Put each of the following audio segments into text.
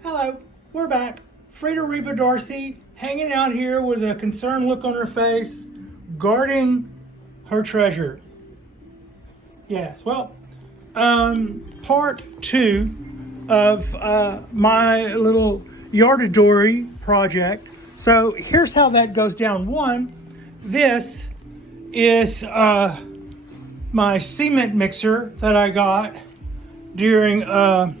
Hello, we're back. Frida Reba Darcy hanging out here with a concerned look on her face, guarding her treasure. Yes, well, part two of my little yardadory project. So here's how that goes down. One, this is my cement mixer that I got during a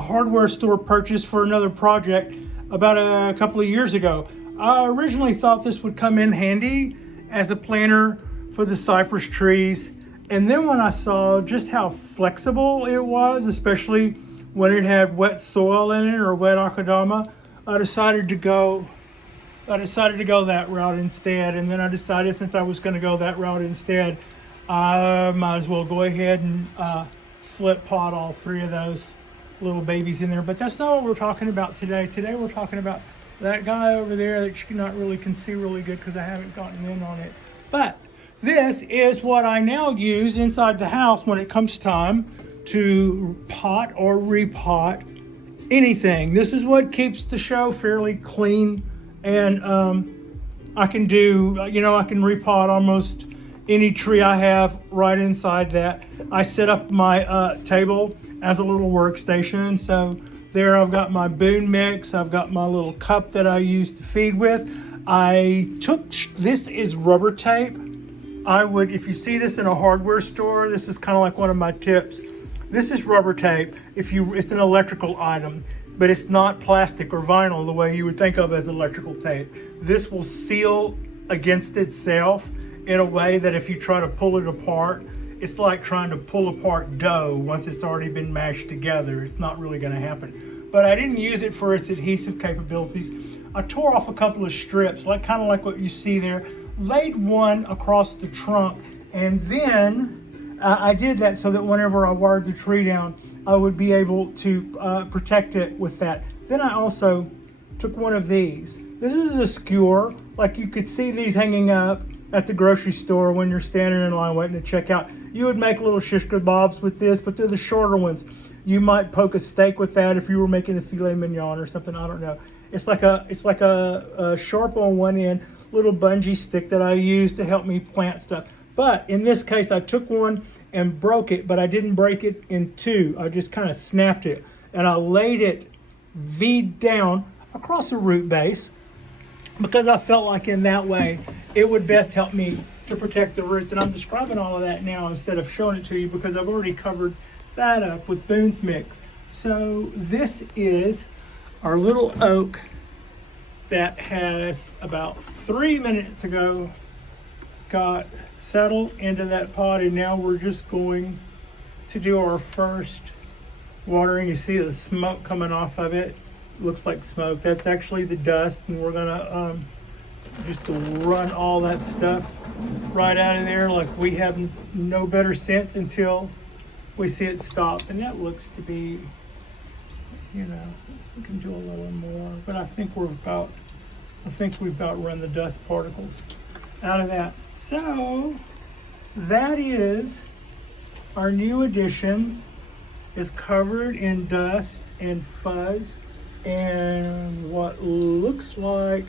hardware store purchase for another project about a couple of years ago. I originally thought this would come in handy as a planter for the cypress trees. And then when I saw just how flexible it was, especially when it had wet soil in it or wet akadama, I decided to go that route instead. And then I decided since I was going to go that route instead, I might as well go ahead and slip pot all three of those little babies in there. But that's not what we're talking about today. Today we're talking about that guy over there that you cannot really can see really good because I haven't gotten in on it. But this is what I now use inside the house when it comes time to pot or repot anything. This is what keeps the show fairly clean, and I can do, I can repot almost any tree I have right inside that. I set up my table as a little workstation. So there I've got my boon mix. I've got my little cup that I use to feed with. This is rubber tape. If you see this in a hardware store, this is kind of like one of my tips. This is rubber tape. It's an electrical item, but it's not plastic or vinyl the way you would think of as electrical tape. This will seal against itself in a way that if you try to pull it apart, it's like trying to pull apart dough once it's already been mashed together. It's not really going to happen. But I didn't use it for its adhesive capabilities. I tore off a couple of strips, kind of like what you see there, laid one across the trunk, and then I did that so that whenever I wired the tree down, I would be able to protect it with that. Then I also took one of these. This is a skewer, like you could see these hanging up at the grocery store when you're standing in line waiting to check out. You would make little shish kebabs with this, but they're the shorter ones. You might poke a steak with that if you were making a filet mignon or something. I don't know. It's like a sharp on one end, little bungee stick that I use to help me plant stuff. But in this case, I took one and broke it, but I didn't break it in two. I just kind of snapped it, and I laid it V'd down across a root base because I felt like in that way it would best help me to protect the roots. And I'm describing all of that now instead of showing it to you because I've already covered that up with Boone's Mix. So this is our little oak that has about 3 minutes ago got settled into that pot, and now we're just going to do our first watering. You see the smoke coming off of it. Looks like smoke. That's actually the dust, and we're gonna just run all that stuff right out of there like we have no better sense until we see it stop. And that looks to be, we can do a little more, but I think we've about run the dust particles out of that. So that is our new addition. Is covered in dust and fuzz and what looks like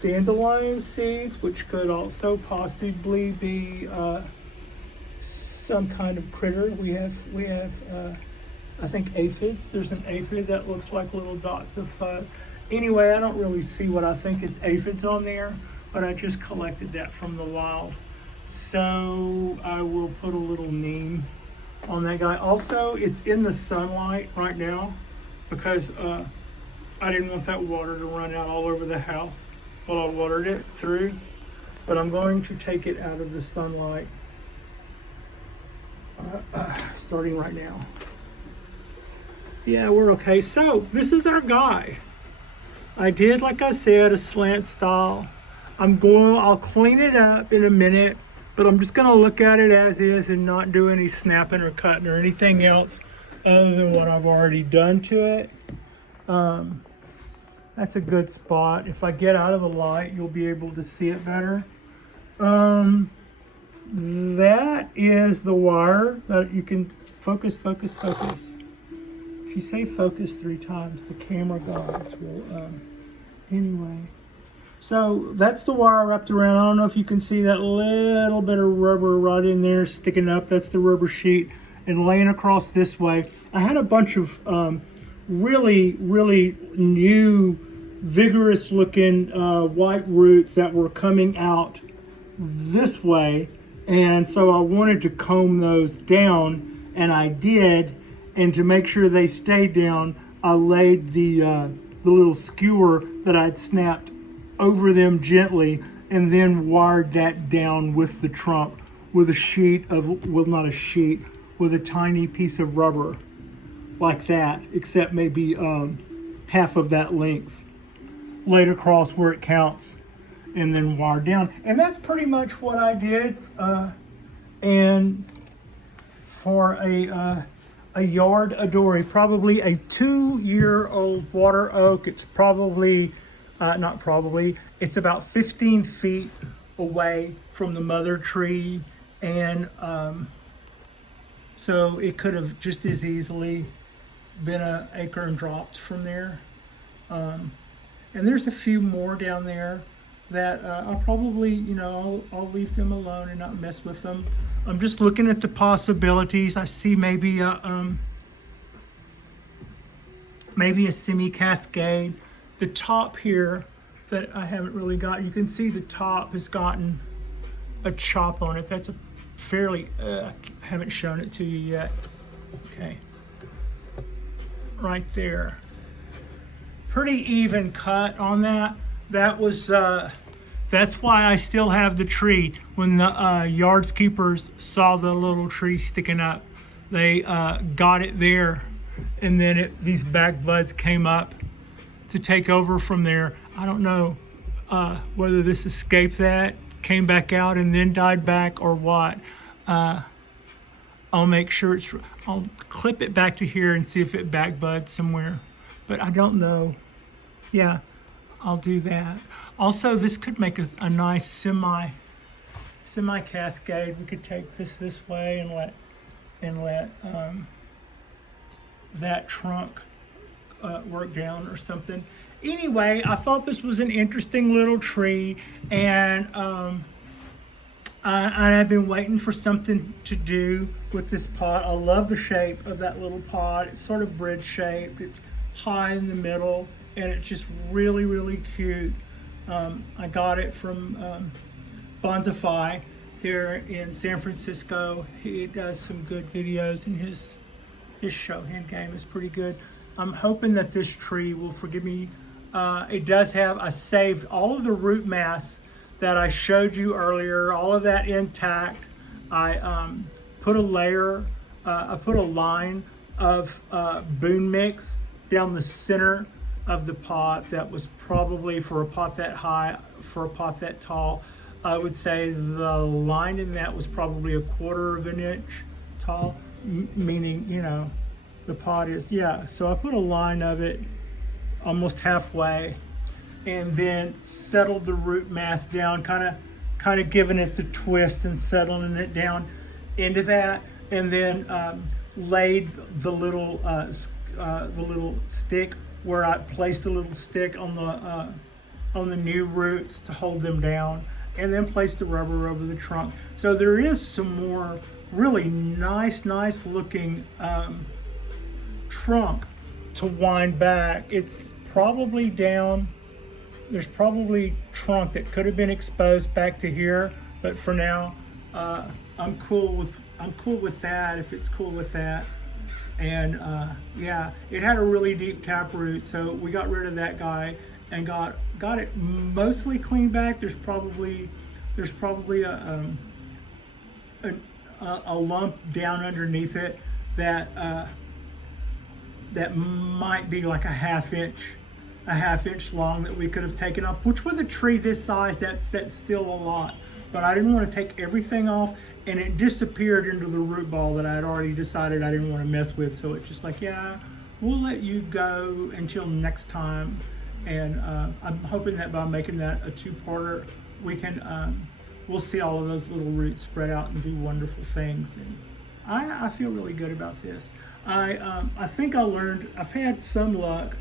dandelion seeds, which could also possibly be some kind of critter. We have I think aphids. There's an aphid that looks like little dots of fuzz. Anyway, I don't really see what I think is aphids on there, but I just collected that from the wild. So I will put a little neem on that guy. Also, it's in the sunlight right now because I didn't want that water to run out all over the house while I watered it through. But I'm going to take it out of the sunlight starting right now. Yeah, we're okay. So this is our guy. I did, like I said, a slant style. I'll clean it up in a minute, but I'm just gonna look at it as is and not do any snapping or cutting or anything else other than what I've already done to it. That's a good spot. If I get out of the light, you'll be able to see it better. That is the wire that you can focus. If you say focus 3 times, the camera gods will, anyway. So that's the wire wrapped around. I don't know if you can see that little bit of rubber right in there sticking up. That's the rubber sheet. And laying across this way, I had a bunch of really new, vigorous looking white roots that were coming out this way. And so I wanted to comb those down, and I did. And to make sure they stayed down, I laid the little skewer that I'd snapped over them gently, and then wired that down with the trunk with a sheet of, well, not a sheet, with a tiny piece of rubber like that, except maybe half of that length laid across where it counts, and then wired down. And that's pretty much what I did. And for a yard Adori, probably a 2-year-old water oak. It's probably, it's about 15 feet away from the mother tree. And so it could have just as easily been an acre and dropped from there. And there's a few more down there that I'll probably, I'll leave them alone and not mess with them. I'm just looking at the possibilities. I see maybe a semi-cascade. The top here that I haven't really got, you can see the top has gotten a chop on it. That's a fairly, I haven't shown it to you yet. Okay, right there. Pretty even cut on that. That was, that's why I still have the tree. When the yardskeepers saw the little tree sticking up, they got it there, and then these back buds came up to take over from there. I don't know whether this escaped that, came back out and then died back, or what. I'll make sure I'll clip it back to here and see if it back buds somewhere, but I don't know. Yeah, I'll do that. Also, this could make a nice semi cascade. We could take this way and let that trunk work down or something. Anyway, I thought this was an interesting little tree, and I've been waiting for something to do with this pot. I love the shape of that little pot. It's sort of bridge shaped. It's high in the middle, and it's just really cute. I got it from Bonsai there in San Francisco. He does some good videos, and his show hand game is pretty good. I'm hoping that this tree will forgive me. It does have, I saved all of the root mass that I showed you earlier, all of that intact. I put a layer, I put a line of boon mix down the center of the pot. That was probably, for a pot that high, for a pot that tall, I would say the line in that was probably 1/4 of an inch tall, meaning, the pot is, yeah. So I put a line of it almost halfway, and then settled the root mass down, kind of giving it the twist and settling it down into that, and then laid the little stick where I placed the little stick on the new roots to hold them down, and then placed the rubber over the trunk. So there is some more really nice looking trunk to wind back. It's probably down. There's probably trunk that could have been exposed back to here, but for now, I'm cool with that, if it's cool with that. And yeah, it had a really deep taproot, so we got rid of that guy and got it mostly cleaned back. There's probably a lump down underneath it that that might be like a half inch long that we could have taken off, which with a tree this size, that's still a lot. But I didn't want to take everything off, and it disappeared into the root ball that I had already decided I didn't want to mess with. So it's just like, yeah, we'll let you go until next time. And I'm hoping that by making that a 2-parter, we can, we'll see all of those little roots spread out and do wonderful things. And I feel really good about this. I think I learned. I've had some luck,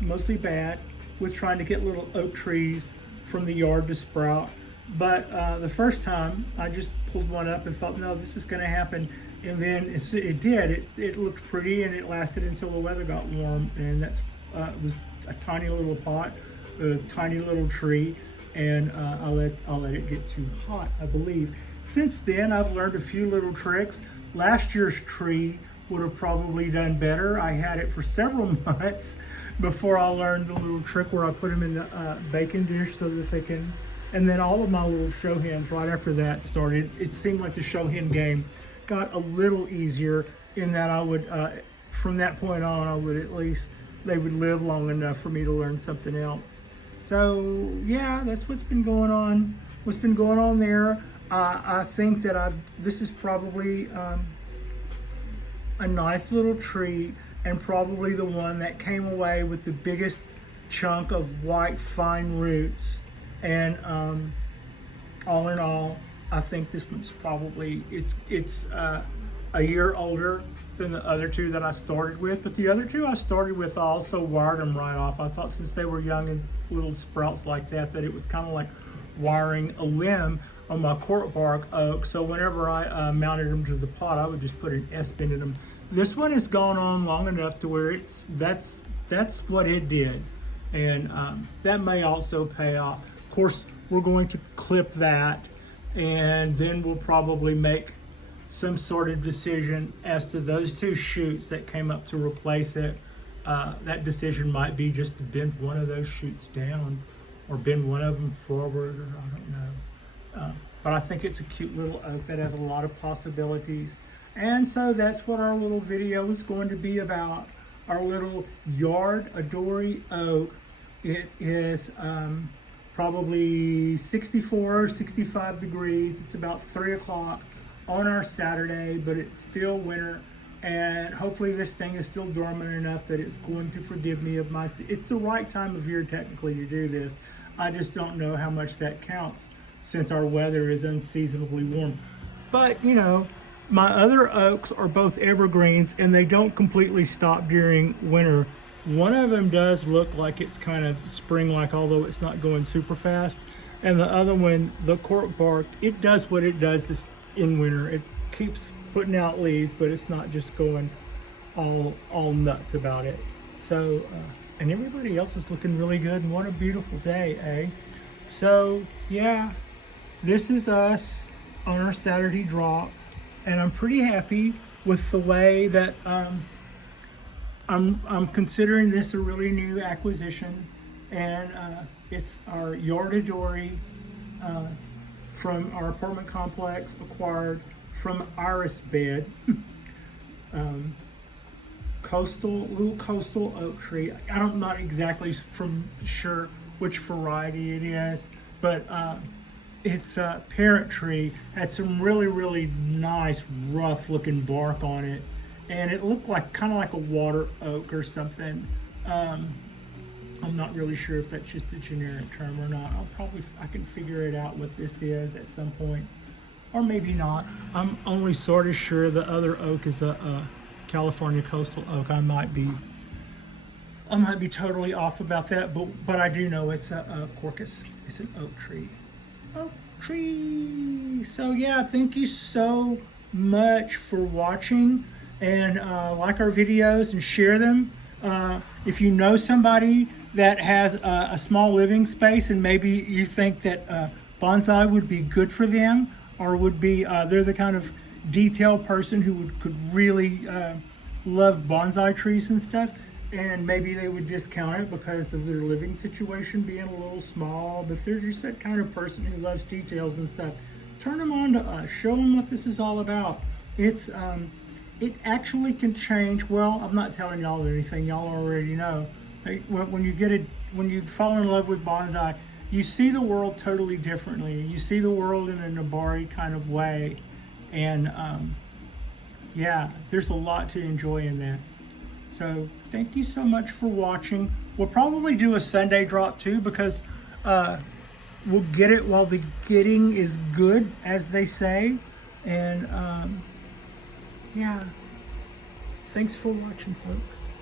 mostly bad, with trying to get little oak trees from the yard to sprout. But the first time, I just pulled one up and thought, no, this is going to happen. And then it did. It looked pretty, and it lasted until the weather got warm. And that's it was a tiny little pot, a tiny little tree, and I'll let it get too hot, I believe. Since then, I've learned a few little tricks. Last year's tree would have probably done better. I had it for several months before I learned the little trick where I put them in the baking dish so that they can, and then all of my little show hens right after that started. It seemed like the show hen game got a little easier in that I would, from that point on, I would at least, they would live long enough for me to learn something else. So yeah, that's what's been going on. What's been going on there. I think that this is probably a nice little tree, and probably the one that came away with the biggest chunk of white fine roots. And all in all, I think this one's probably, it's a year older than the other two that I started with. But the other two I started with, I also wired them right off. I thought since they were young and little sprouts like that it was kind of like wiring a limb on my cork bark oak. So whenever I mounted them to the pot, I would just put an S bend in them. This one has gone on long enough to where that's what it did, and that may also pay off. Of course, we're going to clip that, and then we'll probably make some sort of decision as to those two shoots that came up to replace it. That decision might be just to bend one of those shoots down, or bend one of them forward, or I don't know. But I think it's a cute little oak that has a lot of possibilities. And so that's what our little video is going to be about. Our little yard adory oak. It is probably 64 or 65 degrees. It's about 3 o'clock on our Saturday, but it's still winter. And hopefully this thing is still dormant enough that it's going to forgive me of my, it's the right time of year technically to do this. I just don't know how much that counts since our weather is unseasonably warm. But you know, my other oaks are both evergreens, and they don't completely stop during winter. One of them does look like it's kind of spring-like, although it's not going super fast. And the other one, the cork bark, it does what it does in winter. It keeps putting out leaves, but it's not just going all nuts about it. So, and everybody else is looking really good, and what a beautiful day, eh? So, yeah, this is us on our Saturday drop. And I'm pretty happy with the way that I'm considering this a really new acquisition, and it's our yard adory from our apartment complex, acquired from Iris Bed, little coastal oak tree. I'm not exactly sure which variety it is, but it's a parent tree, had some really nice rough looking bark on it, and it looked like kind of like a water oak or something. I'm not really sure if that's just a generic term or not. I can figure it out what this is at some point, or maybe not. I'm only sort of sure the other oak is a California coastal oak. I might be totally off about that, but I do know it's a Quercus. It's an oak tree. Oak tree. So yeah, thank you so much for watching, and like our videos and share them. If you know somebody that has a small living space and maybe you think that bonsai would be good for them, or would be they're the kind of detail person who could really love bonsai trees and stuff, and maybe they would discount it because of their living situation being a little small, but they're just that kind of person who loves details and stuff, turn them on to us. Show them what this is all about. It's it actually can change. Well, I'm not telling y'all anything, y'all already know. When you fall in love with bonsai, you see the world totally differently. You see the world in a Nabari kind of way, and yeah, there's a lot to enjoy in that. So thank you so much for watching. We'll probably do a Sunday drop too, because we'll get it while the getting is good, as they say. And yeah, Thanks for watching, folks.